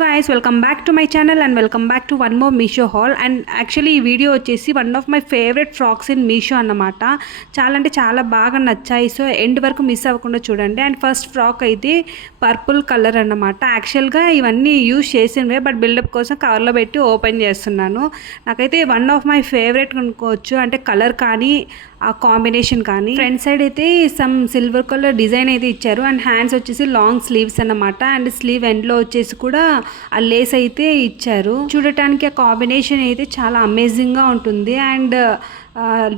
guys, welcome back to my channel and welcome back to one more Meesho haul. And actually ఈ video వచ్చేసి one of my favourite frocks in Meesho అన్నమాట. చాలా అంటే చాలా బాగా నచ్చాయి. సో ఎండ్ వరకు మిస్ అవ్వకుండా చూడండి. అండ్ ఫస్ట్ ఫ్రాక్ అయితే పర్పుల్ కలర్ అన్నమాట. యాక్చువల్గా ఇవన్నీ యూజ్ చేసినవే, బట్ బిల్డప్ కోసం కవర్లో పెట్టి ఓపెన్ చేస్తున్నాను. నాకైతే వన్ ఆఫ్ మై ఫేవరెట్ అనుకోవచ్చు. అంటే కలర్ కానీ ఆ కాంబినేషన్ కానీ. ఫ్రంట్ సైడ్ అయితే సమ్ సిల్వర్ కలర్ డిజైన్ అయితే ఇచ్చారు. అండ్ హ్యాండ్స్ వచ్చేసి లాంగ్ స్లీవ్స్ అన్నమాట. అండ్ స్లీవ్ ఎండ్లో వచ్చేసి కూడా ఆ లేస్ అయితే ఇచ్చారు. చూడటానికి ఆ కాంబినేషన్ అయితే చాలా అమేజింగ్గా ఉంటుంది. అండ్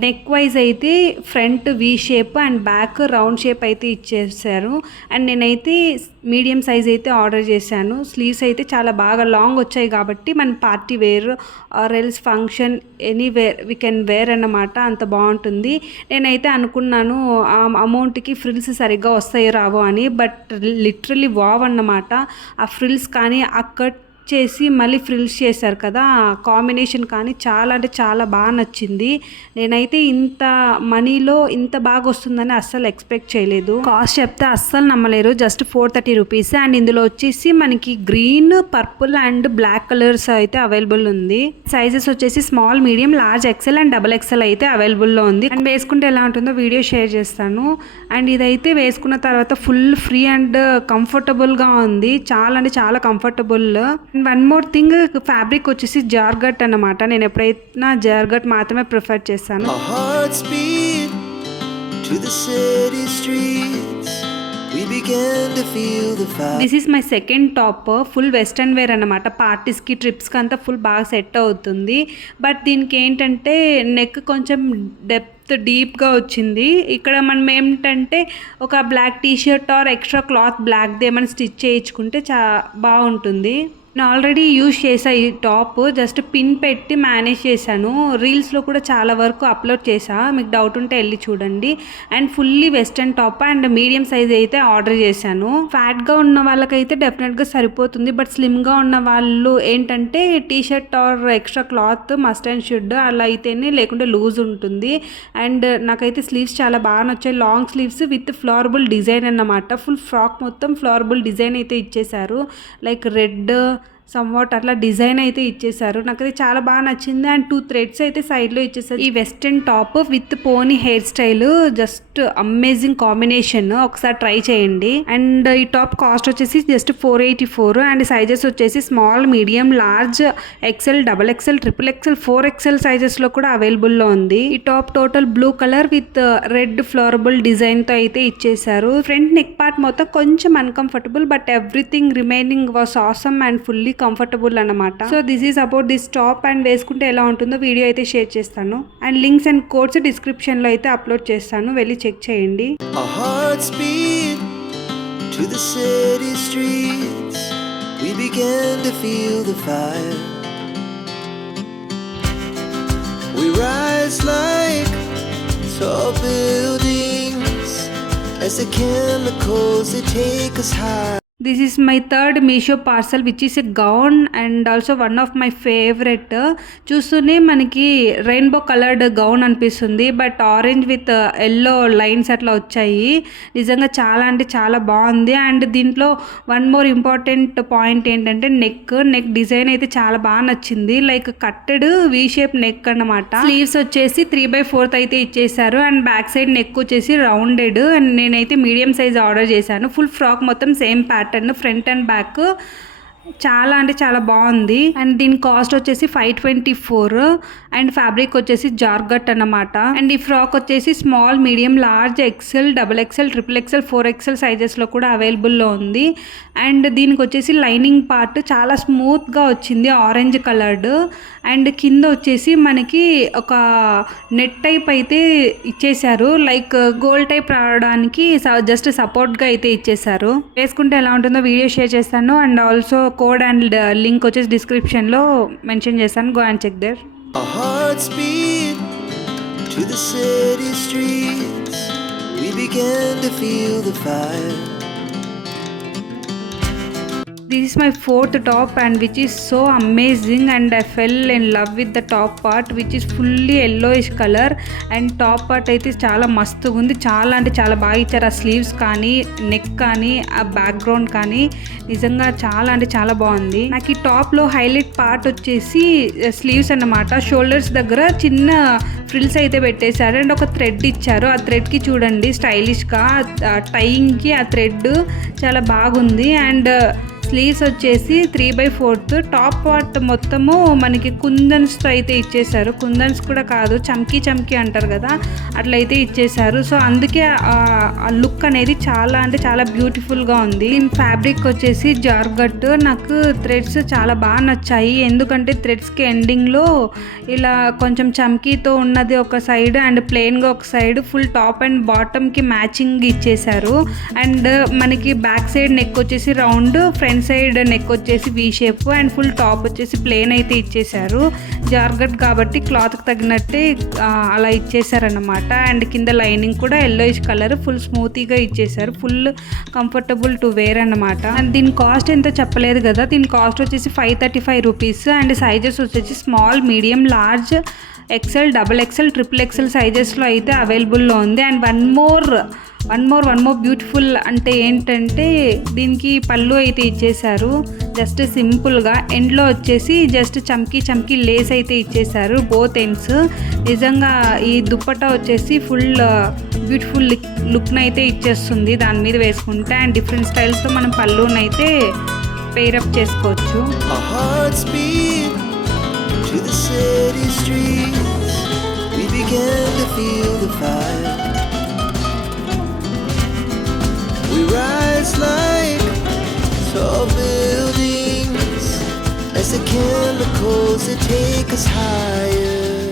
నెక్ వైజ్ అయితే front V shape and back round shape అయితే ఇచ్చేసారు. అండ్ నేనైతే మీడియం సైజ్ అయితే ఆర్డర్ చేశాను. స్లీవ్స్ అయితే చాలా బాగా లాంగ్ వచ్చాయి కాబట్టి మన party wear or else function anywhere we can wear అన్నమాట. అంత బాగుంటుంది. నేనైతే అనుకున్నాను ఆ అమౌంట్కి ఫ్రిల్స్ సరిగ్గా వస్తాయో రావో అని, బట్ లిటరలీ వావ్ అన్నమాట. ఆ ఫ్రిల్స్ కానీ ఆ కట్ చేసి మళ్ళీ ఫ్రిల్స్ చేశారు కదా, కాంబినేషన్ కానీ చాలా అంటే చాలా బాగా నచ్చింది. నేనైతే ఇంత మనీలో ఇంత బాగా వస్తుందని అస్సలు ఎక్స్పెక్ట్ చేయలేదు. కాస్ట్ చెప్తే అస్సలు నమ్మలేరు. Just 430 rupees. అండ్ ఇందులో వచ్చేసి మనకి green, purple and black colours అయితే అవైలబుల్ ఉంది. సైజెస్ వచ్చేసి small, medium, large, XL and double XL అయితే అవైలబుల్లో ఉంది. అండ్ వేసుకుంటే ఎలా ఉంటుందో వీడియో షేర్ చేస్తాను. అండ్ ఇదైతే వేసుకున్న తర్వాత ఫుల్ ఫ్రీ అండ్ కంఫర్టబుల్గా ఉంది. చాలా అంటే చాలా comfortable. One more thing, fabric వచ్చేసి జార్గట్ అన్నమాట. నేను ఎప్పుడైనా జార్గట్ మాత్రమే ప్రిఫర్ చేస్తాను. This is my second top. Full western wear అనమాట. పార్టీస్కి, ట్రిప్స్కి అంతా ఫుల్ బాగా సెట్ అవుతుంది. బట్ దీనికి ఏంటంటే నెక్ కొంచెం డీప్గా వచ్చింది. ఇక్కడ మనం ఏంటంటే ఒక black T-shirt or extra cloth బ్లాక్ది ఏమైనా స్టిచ్ చేయించుకుంటే బాగుంటుంది. నేను ఆల్రెడీ యూజ్ చేసా ఈ టాప్. జస్ట్ పిన్ పెట్టి మేనేజ్ చేశాను. రీల్స్లో కూడా చాలా వరకు అప్లోడ్ చేసా, మీకు డౌట్ ఉంటే వెళ్ళి చూడండి. And fully western top and medium size అయితే ఆర్డర్ చేశాను. ఫ్యాట్గా ఉన్న వాళ్ళకైతే డెఫినెట్గా సరిపోతుంది. బట్ స్లిమ్గా ఉన్న వాళ్ళు ఏంటంటే T-shirt or extra cloth must and should అలా అయితేనే, లేకుంటే లూజ్ ఉంటుంది. అండ్ నాకైతే స్లీవ్స్ చాలా బాగా నచ్చాయి. లాంగ్ స్లీవ్స్ విత్ ఫ్లోరబుల్ డిజైన్ అన్నమాట. ఫుల్ ఫ్రాక్ మొత్తం ఫ్లోరబుల్ డిజైన్ అయితే ఇచ్చేసారు. లైక్ రెడ్ సమ్వాట్ అట్లా డిజైన్ అయితే ఇచ్చేసారు. నాకైతే చాలా బాగా నచ్చింది. అండ్ 2 థ్రెడ్స్ అయితే సైడ్లో ఇచ్చేసారు. ఈ western top with pony hair style just amazing combination. ఒకసారి ట్రై చేయండి. అండ్ ఈ టాప్ కాస్ట్ వచ్చేసి జస్ట్ 484. అండ్ సైజెస్ వచ్చేసి small, medium, large, XL, double XL, triple XL, 4XL సైజెస్లో కూడా అవైలబుల్లో ఉంది. ఈ top total blue colour with red floral డిజైన్తో అయితే ఇచ్చేసారు. ఫ్రంట్ నెక్ పార్ట్ మొత్తం కొంచెం uncomfortable, but everything remaining was awesome and fully comfortable అన్నమాట. So this is about this top. And వేసుకుంటే ఎలా ఉంటుందో వీడియో అయితే షేర్ చేస్తాను. And links and codes description లో అయితే అప్లోడ్ చేస్తాను, వెళ్ళి చెక్ చేయండి. We rise like tall buildings as the chemicals they take us high. This is my third Meesho parcel, which is a gown and also one of my favorite. చూస్తూనే మనకి rainbow coloured gown అనిపిస్తుంది, but orange with yellow lines అట్లా వచ్చాయి. నిజంగా చాలా అంటే చాలా బాగుంది. అండ్ దీంట్లో వన్ మోర్ ఇంపార్టెంట్ పాయింట్ ఏంటంటే నెక్ డిజైన్ అయితే చాలా బాగా నచ్చింది. లైక్ కట్టెడ్ వీ షేప్ నెక్ అన్నమాట. స్లీవ్స్ వచ్చేసి 3/4 అయితే ఇచ్చేసారు. అండ్ బ్యాక్ సైడ్ నెక్ వచ్చేసి రౌండెడ్. అండ్ నేనైతే మీడియం సైజ్ ఆర్డర్ చేశాను. ఫుల్ ఫ్రాక్ మొత్తం same pattern, front and back చాలా అంటే చాలా బాగుంది. అండ్ దీని కాస్ట్ వచ్చేసి 524. అండ్ ఫ్యాబ్రిక్ వచ్చేసి జార్గట్ అన్నమాట. అండ్ ఈ ఫ్రాక్ వచ్చేసి small, medium, large, XL, double XL, triple XL, 4XL సైజెస్లో కూడా అవైలబుల్లో ఉంది. అండ్ దీనికి వచ్చేసి లైనింగ్ పార్ట్ చాలా స్మూత్గా వచ్చింది, ఆరెంజ్ కలర్డ్. అండ్ కింద వచ్చేసి మనకి ఒక నెట్ టైప్ అయితే ఇచ్చేసారు. లైక్ గోల్డ్ టైప్ రావడానికి జస్ట్ సపోర్ట్గా అయితే ఇచ్చేసారు. వేసుకుంటే ఎలా ఉంటుందో వీడియో షేర్ చేస్తాను. And also code and link వచ్చేసి డిస్క్రిప్షన్లో మెన్షన్ చేస్తాను. Go and check there. Our hearts beat to the city streets. We began to feel the fire. This is my fourth top and which is so amazing, and I fell in love with the top part which is fully yellowish color. And top part అయితే చాలా మస్తుగా ఉంది, చాలా అంటే చాలా బాగా ఇచ్చారు. ఆ స్లీవ్స్ కానీ, నెక్ కానీ, ఆ బ్యాక్గ్రౌండ్ కానీ నిజంగా చాలా అంటే చాలా బాగుంది. నాకు ఈ టాప్లో హైలైట్ పార్ట్ వచ్చేసి స్లీవ్స్ అన్నమాట. షోల్డర్స్ దగ్గర చిన్న ఫ్రిల్స్ అయితే పెట్టేశారు అండ్ ఒక థ్రెడ్ ఇచ్చారు. ఆ థ్రెడ్కి చూడండి స్టైలిష్గా టైయింగ్కి ఆ థ్రెడ్ చాలా బాగుంది. అండ్ స్లీవ్స్ వచ్చేసి 3/4. టాప్ పార్ట్ మొత్తము మనకి కుందన్స్తో అయితే ఇచ్చేసారు. కుందన్స్ కూడా కాదు, చమ్కీ చమ్కీ అంటారు కదా, అట్లయితే ఇచ్చేసారు. సో అందుకే ఆ లుక్ అనేది చాలా అంటే చాలా బ్యూటిఫుల్గా ఉంది. ఫ్యాబ్రిక్ వచ్చేసి జార్గట్. నాకు థ్రెడ్స్ చాలా బాగా నచ్చాయి, ఎందుకంటే థ్రెడ్స్కి ఎండింగ్లో ఇలా కొంచెం చమ్కీతో ఉన్నది ఒక సైడ్ అండ్ ప్లెయిన్గా ఒక సైడ్ ఫుల్ టాప్ అండ్ బాటమ్కి మ్యాచింగ్ ఇచ్చేసారు. అండ్ మనకి బ్యాక్ సైడ్ నెక్ వచ్చేసి రౌండ్, ఫ్రంట్ సైడ్ నెక్ వచ్చేసి V shape and full top వచ్చేసి ప్లెయిన్ అయితే ఇచ్చేసారు. జార్గట్ కాబట్టి క్లాత్కి తగినట్టే అలా ఇచ్చేసారన్నమాట. అండ్ కింద లైనింగ్ కూడా ఎల్లోయిష్ కలర్ ఫుల్ స్మూతీగా ఇచ్చేసారు, ఫుల్ కంఫర్టబుల్ టు వేర్ అన్నమాట. అండ్ దీని కాస్ట్ ఎంతో చెప్పలేదు కదా, దీని కాస్ట్ వచ్చేసి 535 రూపీస్. అండ్ సైజెస్ వచ్చేసి small, medium, large, XL, XXL, XXL సైజెస్లో అయితే అవైలబుల్లో ఉంది. అండ్ వన్ మోర్ బ్యూటిఫుల్ అంటే ఏంటంటే దీనికి పళ్ళు అయితే ఇచ్చేసారు జస్ట్ సింపుల్గా. ఎండ్లో వచ్చేసి జస్ట్ చమ్కీ లేస్ అయితే ఇచ్చేసారు బోత్ ఎండ్స్. నిజంగా ఈ దుప్పట్టా వచ్చేసి ఫుల్ బ్యూటిఫుల్ లుక్ని అయితే ఇచ్చేస్తుంది దాని మీద వేసుకుంటే. అండ్ డిఫరెంట్ స్టైల్స్తో మనం పళ్ళునైతే పేరప్ చేసుకోవచ్చు. Our hearts beat to the city streets. We began to feel the fire. We rise like tall buildings as the chemicals that take us higher.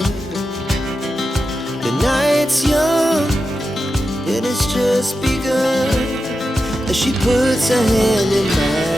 The night's young and it's just begun as she puts her hand in mine.